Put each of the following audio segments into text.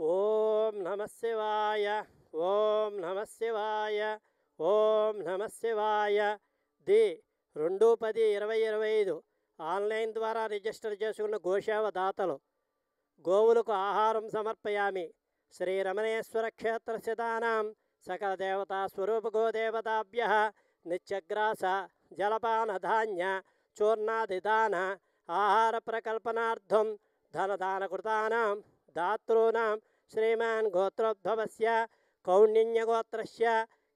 ఓం నమః శివాయ, ఓం నమః శివాయ, ఓం నమః శివాయ. ది 2/10/2025 ఆన్లైన్ ద్వారా రిజిస్టర్ చేసుకున్న గోసేవ దాతలు గోవులకు ఆహారం సమర్పయామి. శ్రీ రమణేశ్వర క్షేత్రస్థితానాం సకల దేవతా స్వరూప గోదేవతాభ్యః నిత్యగ్రాస జలపాన ధాన్య చూర్ణాదిదాన ఆహార ప్రకల్పనార్థం ధనదానకృతానాం దాతॄణాం శ్రీమాన్ గోత్రోద్భవస్య కౌండిన్యగోత్రస్య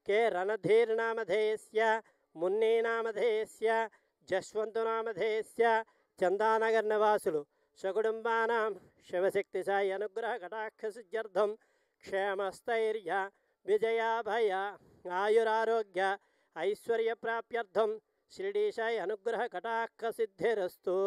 కే రణధీర్నామధేయస్య మున్నీనామధేయస్య జశ్వంతునామధేయస్య చందానగర్ నివాసులు సకుటుంబానాం శివశక్తి సాయి అనుగ్రహ కటాక్షసిద్ధ్యర్థం క్షేమస్థైర్య విజయాభయ ఆయురారోగ్య ఐశ్వర్య ప్రాప్త్యర్థం షిరిడీ సాయి అనుగ్రహ కటాక్షసిద్ధిరస్తు.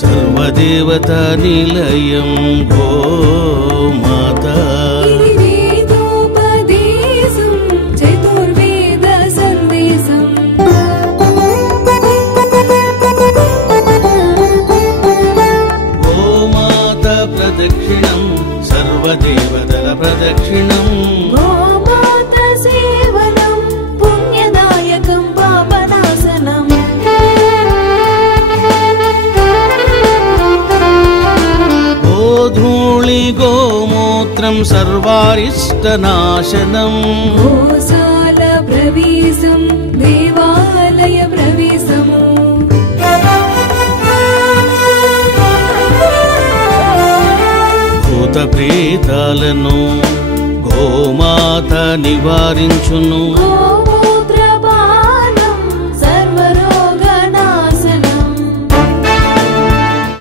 सर्वदेवता निलयं गोमाता वेदोपदेशं चतुर्वेद सन्देशं गोमाता प्रदक्षिणं सर्वदेवदल प्रदक्षिणं गोमाता सेवनं पुण्यदायकं पापनाशनम् गोधूळि गोमूत्रं सर्वारिष्टनाशनं गोशाल प्रवेशं देवालय प्रवेशम् భూతప్రేతాలను గోమాత నివారించును.